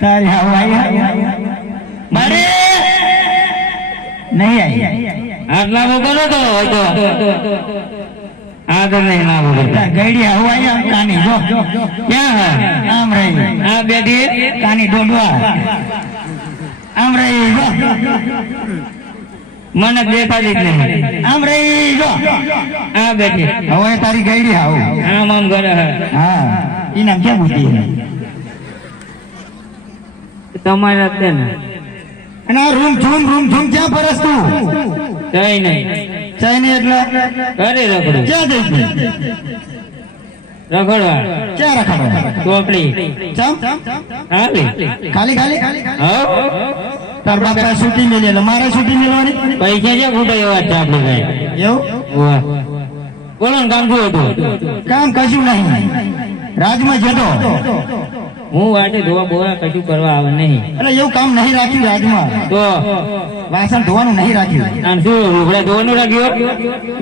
તારી આવી મારે નહીં આવી. આટલા બો કરો તો હોય તો. નહીં ના બોલો. ગઈડી હવાઈ આમ કાની જો. ક્યાં આમ રહી. આ બેઠી? કાની ડોડવા આમ રહી જો. મને દેખાતી જ નહીં આમ રહી જો. આ બેઠી. હવે તારી ગઈડી આવું આમ આમ ઘરે હા. ઈ નામ ક્યાં તમારે જ ને અને આ રૂમ ઝૂમ રૂમ ઝૂમ ક્યાં ફરસ તું? કઈ નહીં. ચાઇની એટલે? અરે રખડું. ક્યાં જઈશ? રખડવા. ક્યાં રખાડો ચોપડી. ચમ હાલી ખાલી ખાલી? હવ તાર બાપા શૂટિંગ મેલી એટલે મારે શૂટિંગ મેળવાની? પૈસા છે ખોટો એવા છે આપણી ભાઈ. એવું? બોલો ને કામ શું હતું? કામ કશું નહીં. રાજમાં જતો. હું વાટે ધોવા બોવા કશું કરવા આવે નહીં. એટલે એવું કામ નહીં રાખ્યું રાજમાં. તો? વાસણ ધોવાનું નહીં રાખ્યું. આમ શું લુગડા ધોવાનું રાખ્યું?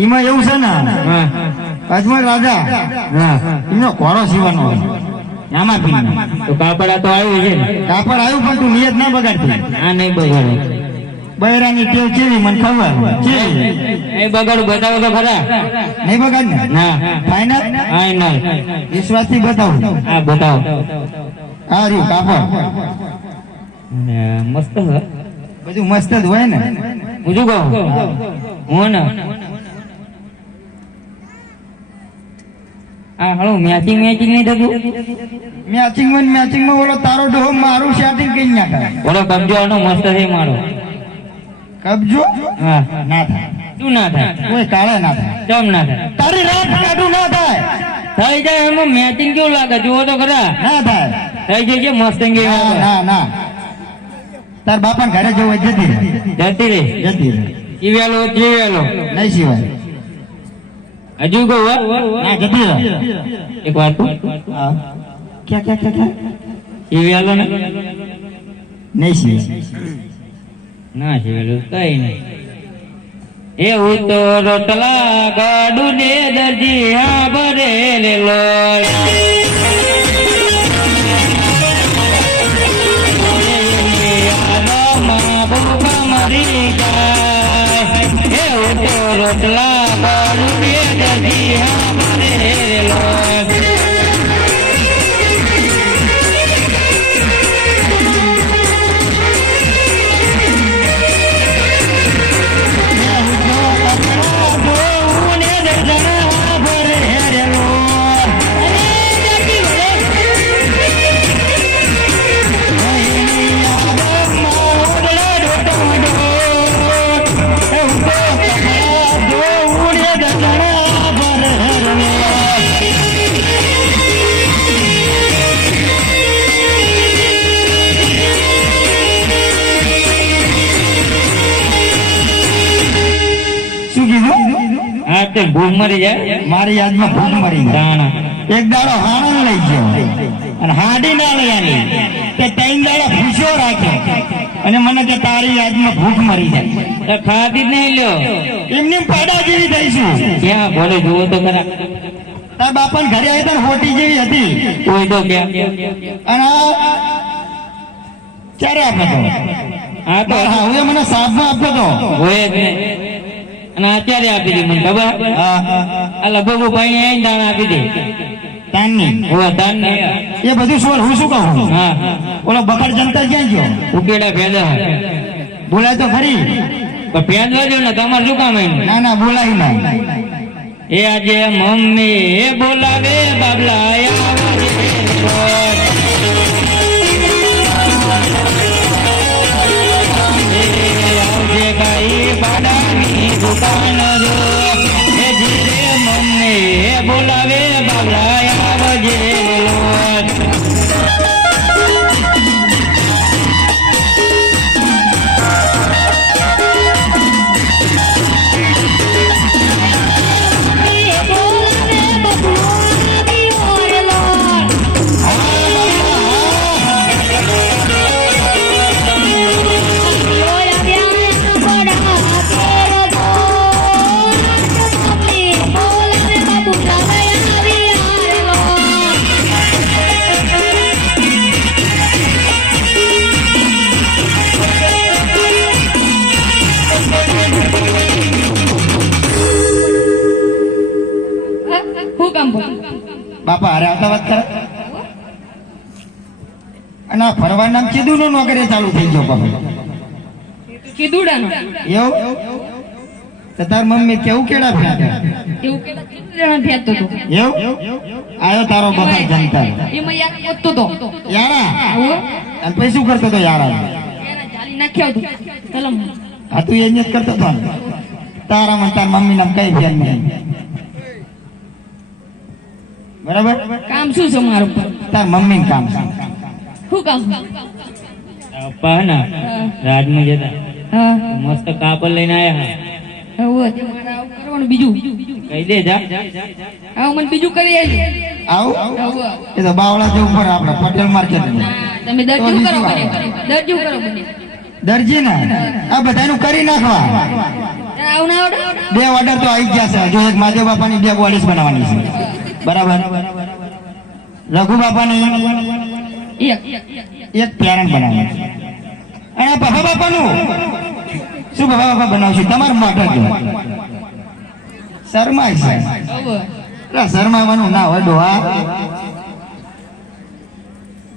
એમાં એવું છે ને અજમલ રાજા એમનો કોરો સીવાનો આમાં તો કાપડ આ તો આવ્યું છે કાપડ આવ્યું પણ તું નિયત ના બગાડતી. આ નહીં બગાડે. બૈરાની ટેવ કેવી મને ખબર? એ બગાડું બતાવો તો ખરા. નહીં બગાડ ને ના ફાઈનલ ના વિશ્વાસથી બતાવો. હા બતાવો. આ રહ્યું કાપડ મસ્ત હે બધું મસ્ત જ હોય ને? હું શું કહું? હું ને? આ હળું મેચિંગ મેચિંગ નહીં થતું? મેચિંગમાં મેચિંગમાં ઓલો તારો ડોહો મારું સેટિંગ કઈ ના કરે બોલો કબજો આનો મસ્ત છે મારો. કબજો? ના થાય. શું ના થાય? કોઈ કાળે ના થાય. કેમ ના થાય. તારી રાત કાઢું ના થાય. થઈ જાય એમાં મેચિંગ કેવું લાગે? જુઓ તો ખરા. ના થાય. થઈ જાય કે મસ્ત ના ના ના. તાર બાપા ઘરે જવું હોય જતી રહે. જતી રહે. જતી રહે. જીવેલો જીવેલો. નહીં સિવાય હજુ કહું હો? ના જતી રહે. એક વાત? ક્યાં ક્યાં ક્યાં ક્યાં? જીવેલો ને નહીં સિવાય ના જીવેલો કઈ નહીં. એવું તો રોટલા ગાડું ને દરજી હા ભરે લેલો રોટલા તે ભૂખ મરી જાય? મારી યાદમાં ભૂખ મરી જાય. એક દાડો હાણો લઈ ગયો. અને હાડી ના લઈ તે ત્રણ દાડો ખુશો રાખ્યો. અને મને કે તારી યાદમાં ભૂખ મરી જાય. તો ખાધી નહીં લ્યો. એમની પાડા જેવી થઈશું ક્યાં? ભલે જુઓ તો ખરા તાર બાપા ઘરે આવી તો હોટી જેવી હતી. કોઈ તો કે અને ક્યારે આપ્યો હા તો. હા હું મને સાફમાં આપ્યો તો. હોય જ નહીં. અને અત્યારે આપી દી મને ખબર? આ લગભગ પાણી આવીને દાન આપી દે. તાનની એ બધું શું હું શું કહું? હા. ઓલો બકર જંતર ક્યાં ગયો? ઉકેડા ભેદા બોલાય તો ખરી. પણ ભેદવા જો ને તમારે શું કામ એનું? ના ના બોલાય ના એ આજે મમ્મી એ બોલાવે બાબલા આવા Bye, બાપા હારે આવતા વાત કરે? અને ફરવા નામ કીધું નો નોકરી ચાલુ થઈ ગયો બાપા. કીધું એવું? તો તાર મમ્મી કેવું કેળા ફ્યા? એવું કેટલા કેટલા ફેંકતો હતો એવું? આયો તારો બાપા જનતા. એમાં યાર ગોતતો હતો યારા? અને પછી શું કરતો હતો યારા? નાખ્યા હા તું એ જ કરતો હતો તારા તાર મમ્મી નામ કઈ ફેર નહીં. બરાબર? કામ શું છે મારું તાર મમ્મી કામ છે. શું કામ? પપ્પા ના રાજમાં જતા. હા. મસ્ત કાપડ લઈને આયા હવે મારે આવું કરવાનું બીજું. કહી દે જા. આવું મને બીજું કરી આવી? આવું એ તો બાવળા જેવું પડે આપણે પટેલ માર્કેટ તમે દરજી કરો મને. દરજીવ કરો મને. દરજી ના? આ બધાનું કરી નાખવા. આવ ના આવડે. બે ઓર્ડર તો આવી ગયા છે. જો એક માધવ બાપાની બે બોડીસ બનાવવાની છે. બરાબર. રઘુ બાપાને એક એક પેરણ બનાવવાની અને આ બાપાનું શું બાપા બાપા બનાવશું તમારું મોઢા જો શરમાય છે. શર્માવાનું ના હોય ડોહા.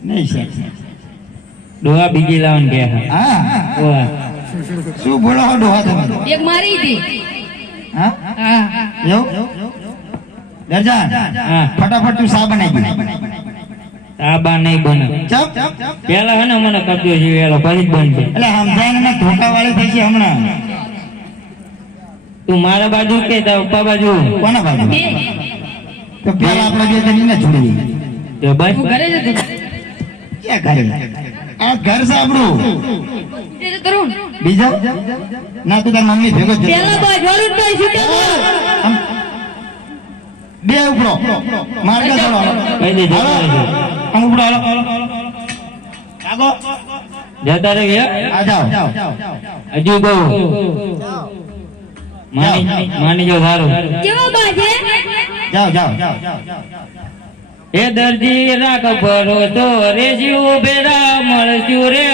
નહીં સર ડોહા બીજી લાવન ગયા હા. શું બોલો ડોહા તમે? એક મારી હતી. હા? હા. એવું? દરજાન હા. ફટાફટ તું સા બનાવી સાબા નહીં બને. ચપ પેલા હે ને મને કબજો પેલો પછી જ બનશે એટલે સમજાય ને ધોકા વાળી થઈ છે હમણાં. તું મારા બાજુ કે તારા ઉપા બાજુ? કોના બાજુ? તો પેલા આપણે બે જણીને છોડી દઈએ તો બસ. ઘરે જતો કે ઘરે? આ ઘર છે આપણું બીજે ને. બીજા? ના તું તાર મમ્મી ભેગો પેલા જોડું જ ભાઈ બે ઉપડો. માર્ગે ચડો કહી દે આમ ઉપડો હાલો. આગો. જતા રહે આ જાઓ. હજુ કહું. માની માની જો સારું કેવો ભાઈ જાઓ જાઓ. એ દરજી રાખ ભરોસો રે જીવ ભેરા મળશું રે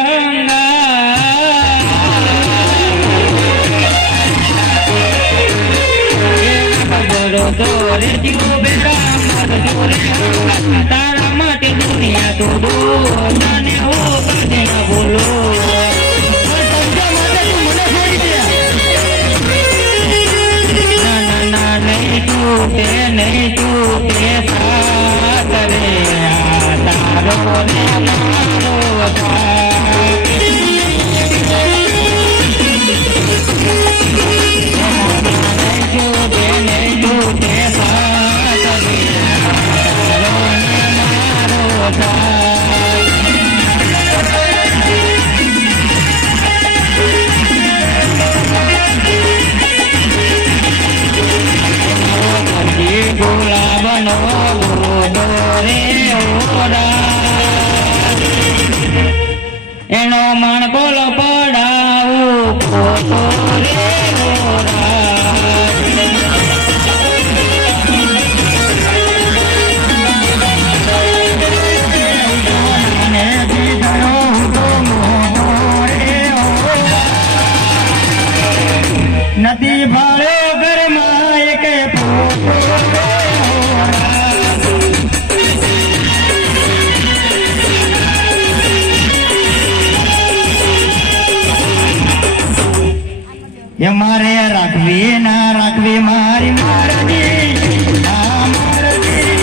ભરોસો રે જીવ ભેરા મળશું રે તારા માટે દુનિયા તો દૂર તને હું ન ભૂલો ના ના ના નહીં તૂટે નહીં તૂટે મારો એ મારે રાખવી ના રાખવી મારી મારજી આ મારજી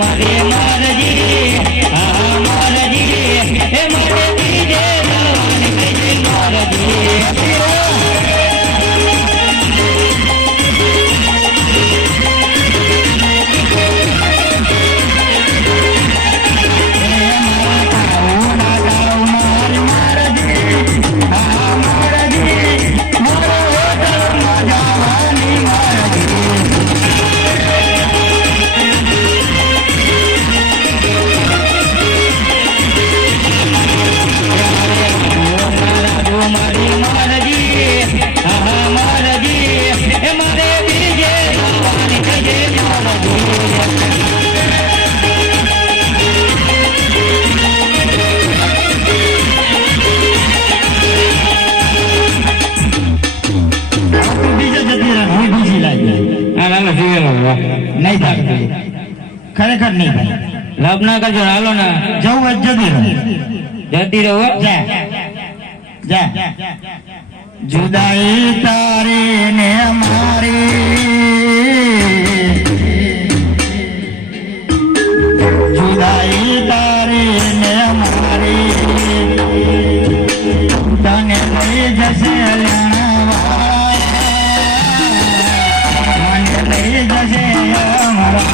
મારે નહીં ખરેખર નહીં ભાઈ. લપ ના કરજો હાલો ને. જવું જ જતી રહો. જતી રહો જા. જા. જુદાઈ તારી ને મારી. લેણાવા જશે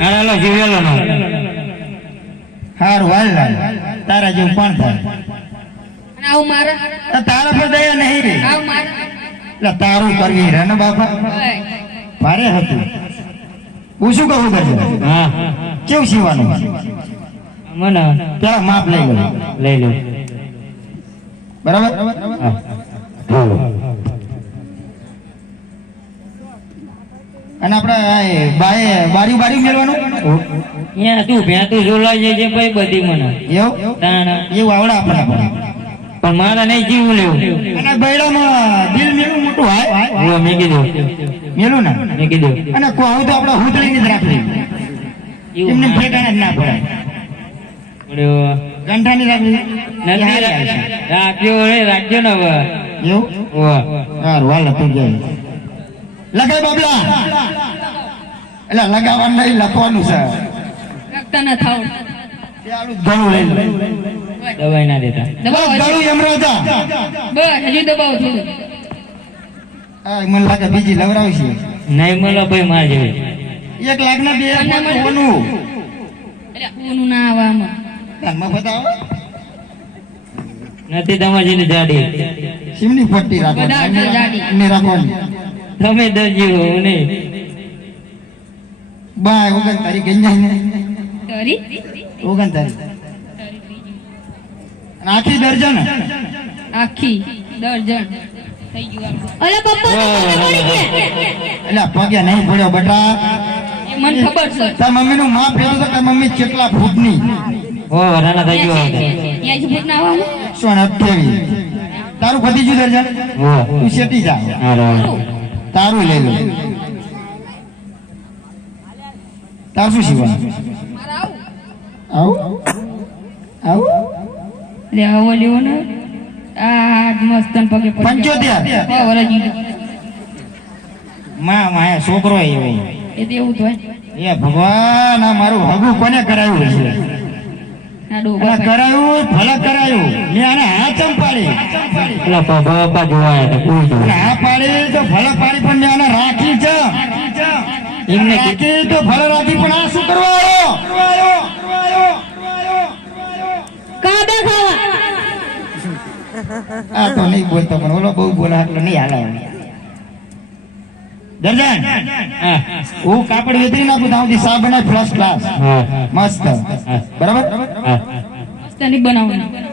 અમારા જીવેલો નો હારું હાલ. તારા જેવું પણ થાય તારા પર દયા નહીં રે તારું કરવી રે ને બાપા. ભારે હતું. હું શું કહું કરજો હા. કેવું સીવાનું? મને. પેલા માપ લઈ લો. લઈ લો. બરાબર? અને આપણે બાએ બારી બારી મેળવાનું ત્યાં તું ભેતું જાય ભાઈ બધી મને. એવું? એવું આવડે આપણે પણ. પણ મારા નહીં જીવું લેવું અને બૈડામાં દિલ મેલું મોટું હોય? મેં કીધું મેલું ને? મેં કીધું અને કહું આવું તો આપણે હુતળીને જ રાખવી એમને ઠેકાણે જ ના પડાય. ગંઠાની રાખવી નથી હારી આવશે. રાખ્યો ને હવે. એવું? સારું હાલ તું જાય લગાય બાબલા. એટલે લગાવવાનું નહીં લખવાનું છે. લખતા ન થાવ. ઘણું લઈ લે દવાઈ ના દેતા. દબાવો હજુ. ઘણું બસ હજુ દબાવો થોડું આ મને લાગે બીજી લવરાવશે નહીં મળો ભાઈ માર જેવી. એક લાખ ના બે ના મળે. કોનું એટલે ઊનું ના બતાવો. નથી જાડી. સિમની પટ્ટી રાખો. રાખવાની તમે દરજી હો નહીં બાય ઓગણ તારીખ ગંજાઈ ને તરી ઓગણ તારીખ. આખી દર્જન. આખી દર્જન. થઈ ગયું અલે પપ્પા એટલે પગે નહીં પડ્યો બેટા. મને ખબર છે. તાર મમ્મી નું માપ ફેરવો તાર મમ્મી કેટલા ફૂટની ઓ વરાના થઈ ગયો ત્યાંથી ફૂટ ના આવવાનું એકસો ને તારું પતી દર્જન? તું શેટી જા? તારું લઈ લો. તાર શું શિવા આવું? આવું? આવું? એટલે આવો લેવો ને. આ મસ્ત પગે પંચોતેર. માં માયા છોકરો એવો એ તો જ હોય. એ ભગવાન આ મારું હગું કોને કરાયું છે કરાયું ભલે કરાયું. મેં આને હા ચમ પાડી. બાપા આવ્યા કોઈ હા પાડી તો ભલે પાડી પણ મેં આને રાખી છે. એમને કીધું. રાખી તો રાખી પણ આ શું કરવા આવ્યો કાબે ખાવા આ તો નહીં બોલતો પણ ઓલો બહુ બોલા એટલે નહીં હાલે એમ. દર્જન હું કાપડ વેતરી નાખું ત્યાં સુધી સા બનાય ફર્સ્ટ ક્લાસ મસ્ત. બરાબર? મસ્ત નહીં